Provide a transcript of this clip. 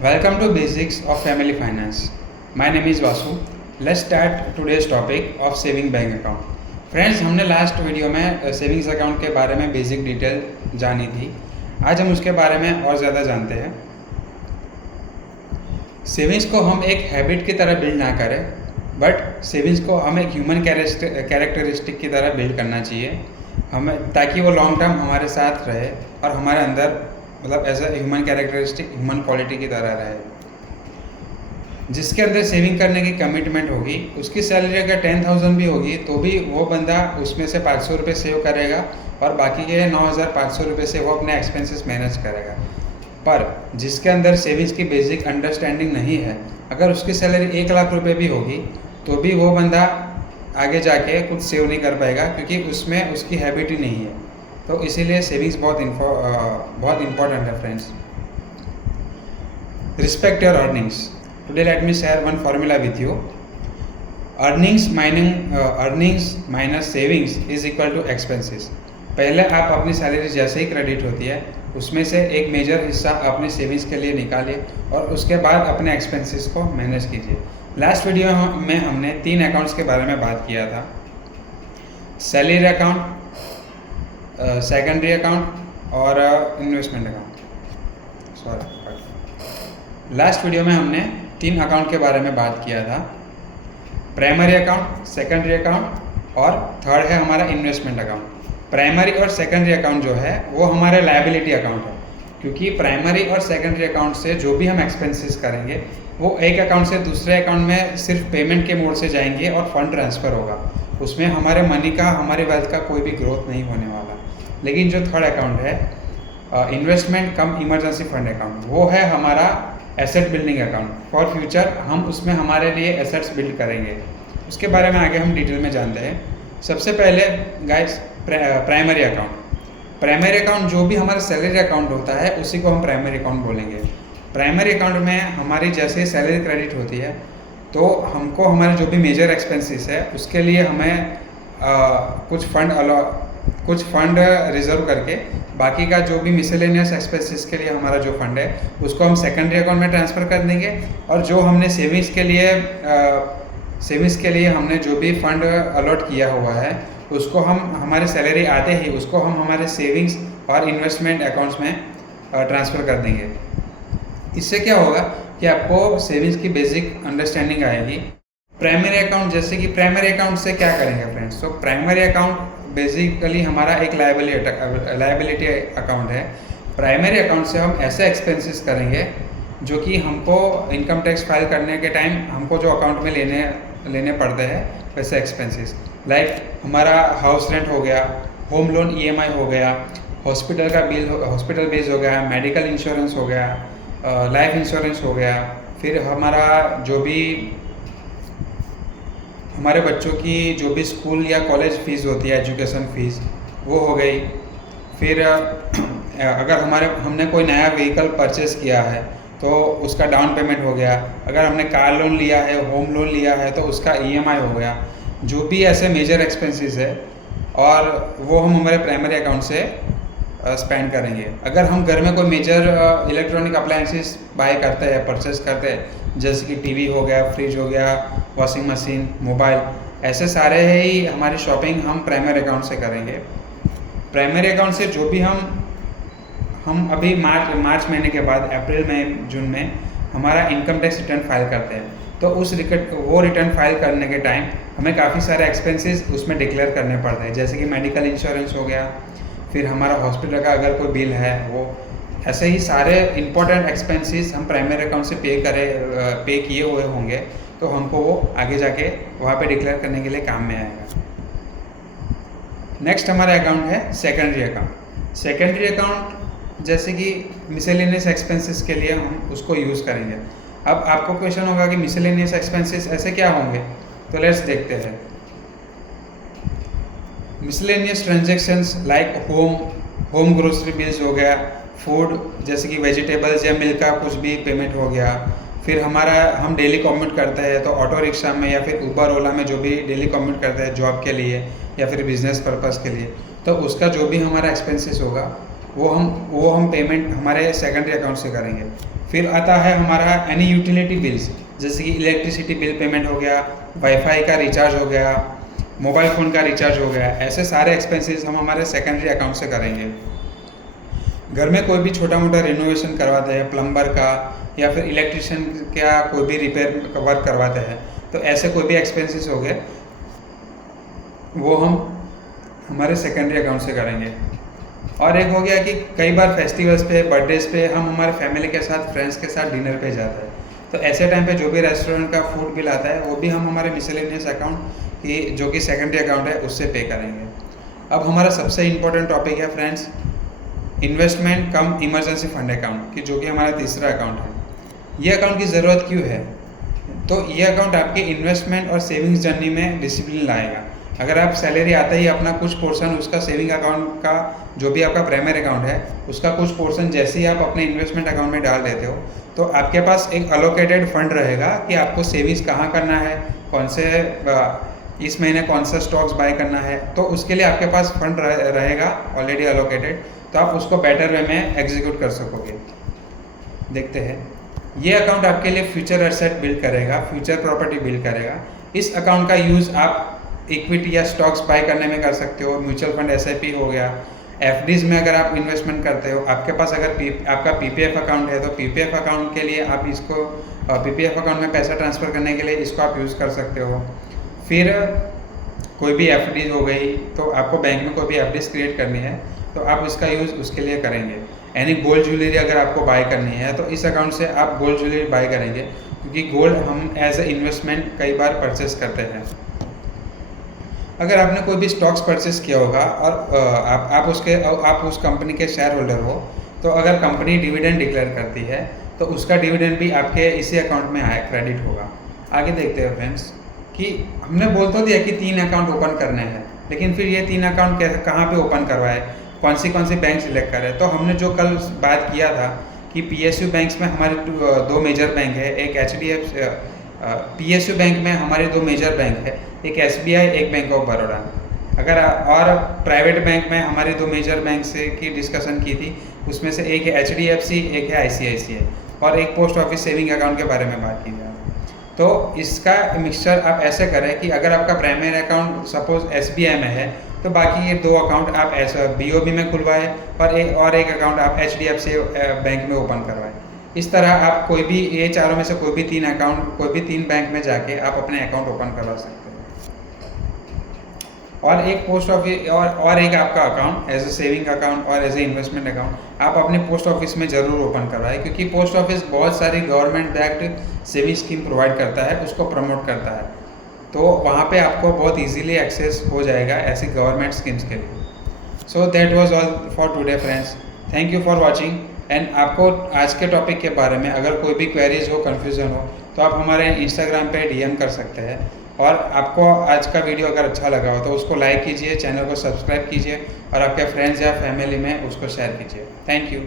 Welcome to Basics of Family Finance. My name is Vasu. Let's start today's topic of saving bank account. Friends, हमने last video में savings account के बारे में basic detail जानी थी. आज हम उसके बारे में और ज़्यादा जानते हैं. सेविंग्स को हम एक हैबिट की तरह बिल्ड ना करें, बट सेविंग्स को हम एक ह्यूमन कैरेक्टरिस्टिक की तरह बिल्ड करना चाहिए हमें, ताकि वो लॉन्ग टर्म हमारे साथ रहे और हमारे अंदर मतलब as a human characteristic, human quality की तरह रहे. जिसके अंदर सेविंग करने की कमिटमेंट होगी, उसकी सैलरी अगर 10,000 भी होगी तो भी वो बंदा उसमें से 500 रुपये सेव करेगा और बाकी के 9,500 रुपये से वो अपने एक्सपेंसेस मैनेज करेगा. पर जिसके अंदर सेविंग्स की बेसिक अंडरस्टैंडिंग नहीं है, अगर उसकी सैलरी 1,00,000 रुपये भी होगी तो भी वो बंदा आगे जाके कुछ सेव नहीं कर पाएगा, क्योंकि उसमें उसकी हैबिट ही नहीं है. तो इसीलिए सेविंग्स बहुत इंपॉर्टेंट है friends. Respect your earnings. Today let me share one formula with you. Earnings minus savings is equal to expenses. पहले आप अपनी सैलरी जैसे ही क्रेडिट होती है, उसमें से एक मेजर हिस्सा अपने सेविंग्स के लिए निकालिए और उसके बाद अपने एक्सपेंसेस को मैनेज कीजिए. लास्ट वीडियो में हमने 3 अकाउंट्स के बारे में बात किया था. सैलरी अकाउंट, सेकेंडरी अकाउंट और इन्वेस्टमेंट अकाउंट. लास्ट वीडियो में हमने 3 अकाउंट के बारे में बात किया था. प्राइमरी अकाउंट, सेकेंडरी अकाउंट और थर्ड है हमारा इन्वेस्टमेंट अकाउंट. प्राइमरी और सेकेंडरी अकाउंट जो है वो हमारे लायबिलिटी अकाउंट है, क्योंकि प्राइमरी और सेकेंडरी अकाउंट से जो भी हम एक्सपेंसेस करेंगे वो एक अकाउंट से दूसरे अकाउंट में सिर्फ पेमेंट के मोड से जाएंगे और फंड ट्रांसफ़र होगा. उसमें हमारे मनी का, हमारे वेल्थ का कोई भी ग्रोथ नहीं होने वाला. लेकिन जो थर्ड अकाउंट है, इन्वेस्टमेंट कम इमरजेंसी फंड अकाउंट, वो है हमारा asset building account. For future हम उसमें हमारे लिए एसेट्स बिल्ड करेंगे. उसके बारे में आगे हम डिटेल में जानते हैं. सबसे पहले guys, primary account. Primary account जो भी हमारा सैलरी अकाउंट होता है उसी को हम प्राइमरी अकाउंट बोलेंगे. प्राइमरी अकाउंट में हमारी जैसे सैलरी क्रेडिट होती है तो हमको हमारे जो भी मेजर एक्सपेंसेस है उसके लिए हमें कुछ फंड रिजर्व करके बाकी का जो भी मिसलेनियस एक्सपेंसेस के लिए हमारा जो फंड है उसको हम सेकेंडरी अकाउंट में ट्रांसफ़र कर देंगे. और जो हमने सेविंग्स के लिए हमने जो भी फंड अलॉट किया हुआ है उसको हम हमारे सैलरी आते ही उसको हम हमारे सेविंग्स और इन्वेस्टमेंट अकाउंट्स में ट्रांसफ़र कर देंगे. इससे क्या होगा कि आपको सेविंग्स की बेसिक अंडरस्टैंडिंग आएगी. प्राइमरी अकाउंट, जैसे कि प्राइमरी अकाउंट से क्या करेंगे फ्रेंड्स. तो प्राइमरी अकाउंट बेसिकली हमारा एक लायबिलिटी अकाउंट है. प्राइमरी अकाउंट से हम ऐसे एक्सपेंसेस करेंगे जो कि हमको इनकम टैक्स फाइल करने के टाइम हमको जो अकाउंट में लेने पड़ते हैं वैसे एक्सपेंसेस. लाइक हमारा हाउस रेंट हो गया, होम लोन EMI हो गया, हॉस्पिटल का बिल, हॉस्पिटल बिल्स हो गया, मेडिकल इंश्योरेंस हो गया, लाइफ इंश्योरेंस हो गया, फिर हमारा जो भी हमारे बच्चों की जो भी स्कूल या कॉलेज फ़ीस होती है, एजुकेशन फ़ीस, वो हो गई. फिर अगर हमने कोई नया व्हीकल परचेस किया है तो उसका डाउन पेमेंट हो गया. अगर हमने कार लोन लिया है, होम लोन लिया है तो उसका EMI हो गया. जो भी ऐसे मेजर एक्सपेंसेस है और वो हम हमारे प्राइमरी अकाउंट से स्पेंड करेंगे. अगर हम घर में कोई मेजर इलेक्ट्रॉनिक अप्लायंसेस बाय करते हैं, परचेस करते हैं, जैसे कि टीवी हो गया, फ्रिज हो गया, वॉशिंग मशीन, मोबाइल, ऐसे सारे ही हमारी शॉपिंग हम प्राइमरी अकाउंट से करेंगे. प्राइमरी अकाउंट से जो भी हम अभी मार्च महीने के बाद अप्रैल में, जून में हमारा इनकम टैक्स रिटर्न फाइल करते हैं, तो वो रिटर्न फाइल करने के टाइम हमें काफ़ी सारे एक्सपेंसेस उसमें डिक्लेयर करने पड़ते हैं. जैसे कि मेडिकल इंश्योरेंस हो गया, फिर हमारा हॉस्पिटल का अगर कोई बिल है वो, ऐसे ही सारे इंपॉर्टेंट एक्सपेंसेस हम प्राइमरी अकाउंट से पे किए हुए होंगे, तो हमको वो आगे जाके वहाँ पे डिक्लेयर करने के लिए काम में आएगा. नेक्स्ट हमारा अकाउंट है सेकेंडरी अकाउंट. सेकेंडरी अकाउंट जैसे कि मिसलेनियस एक्सपेंसेस के लिए हम उसको यूज़ करेंगे. अब आपको क्वेश्चन होगा कि मिसलेनियस एक्सपेंसेस ऐसे क्या होंगे, तो लेट्स देखते हैं. Miscellaneous transactions like home grocery bills हो गया, फूड जैसे कि वेजिटेबल्स या मिल्क का कुछ भी पेमेंट हो गया. फिर हम डेली कम्यूट करते हैं तो ऑटो रिक्शा में या फिर उबर ओला में जो भी डेली कम्यूट करते हैं जॉब के लिए या फिर बिजनेस पर्पज़ के लिए, तो उसका जो भी हमारा एक्सपेंसेस होगा वो हम पेमेंट हमारे सेकेंडरी अकाउंट से करेंगे। फिर आता है हमारा एनी यूटिलिटी बिल्स, जैसे कि इलेक्ट्रिसिटी बिल पेमेंट हो गया, वाईफाई का रिचार्ज हो गया, मोबाइल फ़ोन का रिचार्ज हो गया। ऐसे सारे एक्सपेंसेस हम हमारे सेकेंडरी अकाउंट से करेंगे। घर में कोई भी छोटा मोटा रिनोवेशन करवाते हैं, प्लम्बर का या फिर इलेक्ट्रिशियन का कोई भी रिपेयर का वर्क करवाते हैं, तो ऐसे कोई भी एक्सपेंसेस हो गए वो हम हमारे सेकेंडरी अकाउंट से करेंगे। और एक हो गया कि कई बार फेस्टिवल्स पे, बर्थडेज पे हम हमारे फैमिली के साथ, फ्रेंड्स के साथ डिनर पे जाते हैं, तो ऐसे टाइम पे जो भी रेस्टोरेंट का फूड बिल आता है वो भी हम हमारे मिसलेनियस अकाउंट की जो कि सेकेंडरी अकाउंट है उससे पे करेंगे। अब हमारा सबसे इम्पोर्टेंट टॉपिक है फ्रेंड्स, इन्वेस्टमेंट कम इमरजेंसी फंड अकाउंट की, जो कि हमारा तीसरा अकाउंट है। ये अकाउंट की ज़रूरत क्यों है? तो ये अकाउंट आपके इन्वेस्टमेंट और सेविंग्स जर्नी में डिसिप्लिन लाएगा। अगर आप सैलरी आता ही अपना कुछ पोर्शन उसका सेविंग अकाउंट का, जो भी आपका प्राइमरी अकाउंट है उसका कुछ पोर्शन जैसे ही आप अपने इन्वेस्टमेंट अकाउंट में डाल देते हो, तो आपके पास एक अलोकेटेड फंड रहेगा कि आपको सेविंग्स कहाँ करना है, कौन से इस महीने कौन सा स्टॉक्स बाय करना है, तो उसके लिए आपके पास फंड रहेगा ऑलरेडी अलोकेटेड, तो आप उसको बेटर वे में एग्जीक्यूट कर सकोगे। देखते हैं, ये अकाउंट आपके लिए फ्यूचर एसेट बिल्ड करेगा, फ्यूचर प्रॉपर्टी बिल्ड करेगा। इस अकाउंट का यूज़ आप इक्विटी या स्टॉक्स बाय करने में कर सकते हो, म्यूचुअल फंड SIP हो गया, FDs में अगर आप इन्वेस्टमेंट करते हो, आपके पास अगर आपका PPF अकाउंट है तो PPF अकाउंट के लिए आप इसको PPF अकाउंट में पैसा ट्रांसफ़र करने के लिए इसको आप यूज़ कर सकते हो। फिर कोई भी FD हो गई, तो आपको बैंक में कोई भी FDs क्रिएट करनी है तो आप इसका यूज़ उसके लिए करेंगे। यानी गोल्ड ज्वेलरी अगर आपको बाय करनी है तो इस अकाउंट से आप गोल्ड ज्वेलरी बाय करेंगे, क्योंकि गोल्ड हम एज ए इन्वेस्टमेंट कई बार परचेस करते हैं। अगर आपने कोई भी स्टॉक्स परचेस किया होगा और आप उस कंपनी के शेयर होल्डर हो, तो अगर कंपनी डिविडेंड डिक्लेयर करती है तो उसका डिविडेंड भी आपके इसी अकाउंट में क्रेडिट होगा। आगे देखते हैं फ्रेंड्स कि हमने बोल तो दिया कि 3 अकाउंट ओपन करने हैं, लेकिन फिर ये 3 अकाउंट कहाँ पे ओपन करवाए, कौन सी बैंक सिलेक्ट करें। तो हमने जो कल बात किया था कि PSU बैंक्स में हमारे 2 मेजर बैंक है, एक HDFC PSU बैंक में हमारे 2 मेजर बैंक है, एक SBI, एक बैंक ऑफ बड़ौदा। अगर और प्राइवेट बैंक में हमारे 2 मेजर बैंक से की डिस्कशन की थी, उसमें से एक है HDFC, एक है ICICI, और एक पोस्ट ऑफिस सेविंग अकाउंट के बारे में बात की जाए। तो इसका मिक्सचर आप ऐसे करें कि अगर आपका प्राइमरी अकाउंट सपोज SBI में है तो बाकी ये 2 अकाउंट आप BOB में खुलवाएं और एक अकाउंट आप HDFC बैंक में ओपन करवाएं। इस तरह आप कोई भी ये चारों में से कोई भी 3 अकाउंट, कोई भी 3 बैंक में जाके आप अपने अकाउंट ओपन करवा सकते हैं। और एक पोस्ट ऑफिस और एक आपका account as a saving account और एज ए इन्वेस्टमेंट अकाउंट आप अपने पोस्ट ऑफिस में ज़रूर ओपन करवाएं, क्योंकि पोस्ट ऑफिस बहुत सारी government backed saving scheme provide करता है, उसको प्रमोट करता है, तो वहाँ पे आपको बहुत इजीली एक्सेस हो जाएगा ऐसी गवर्नमेंट स्कीम्स के लिए। So that was all for today friends, thank you for watching. And आपको आज के टॉपिक के बारे में अगर कोई भी क्वेरीज हो, कन्फ्यूज़न हो, तो आप हमारे इंस्टाग्राम पे DM कर सकते हैं। और आपको आज का वीडियो अगर अच्छा लगा हो तो उसको लाइक कीजिए, चैनल को सब्सक्राइब कीजिए और आपके फ्रेंड्स या फैमिली में उसको शेयर कीजिए। Thank you.